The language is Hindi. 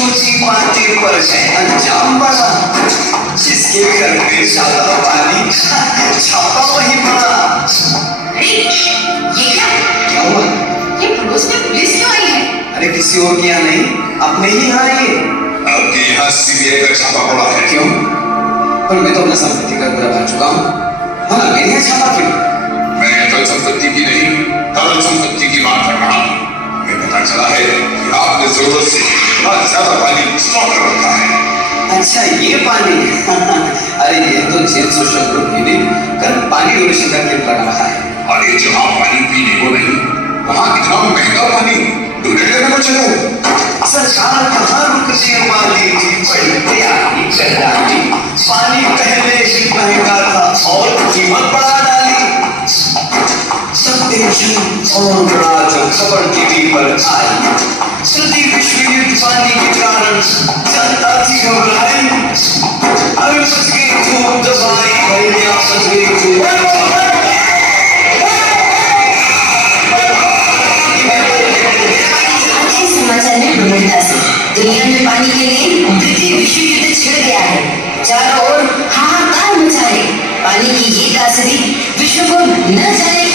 ऊंची बातें पर है अंजाम बड़ा, जिसके घर पे ज्यादा पानी छापा वही पड़ा। अरे ये क्या हुआ? ये पड़ोस में पुलिस क्यों आई है? अरे किसी और के यहाँ नहीं, अपने ही यहाँ है ये। आपके यहाँ सीबीआई का छापा पड़ा है। क्यों? पर मैं तो अपना संपत्ति का पूरा भर चुका हूँ। हाँ, मेरे यहाँ छापा क्यों? मैं अचल संपत्ति की नहीं, तरल संपत्ति की बात कर रहा हूँ। हमें पता चला है कि आपने जरूरत से बहुत ज्यादा पानी स्टॉक कर रखा है। अच्छा ये पानी अरे ये तो जेल सोशल ग्रुप ने कल पानी डोनेशन का कैंप लगा रहा है। और ये जहाँ पानी पीने को नहीं, वहाँ इतना महंगा पानी डोनेट करने को चलो। सरकार कहाँ रुकती है वाली, बड़ी तैयारी कर डाली। पानी पहले ही महंगा था और कीमत बढ़ा डाली। सत्य झूठ और राज खबर टीवी पर आई। तृतीय विश्व युद्ध पानी के कारण जनता थी घबराई। अभी बच गई खूब दवाई, भैया बच गई खूब। अच्छे समाचार में प्रमुखता से दुनिया में पानी के लिए तृतीय विश्व युद्ध छिड़ गया है। चारों ओर हाहाकार मचा है। पानी की ये कासदी विश्व को न जाने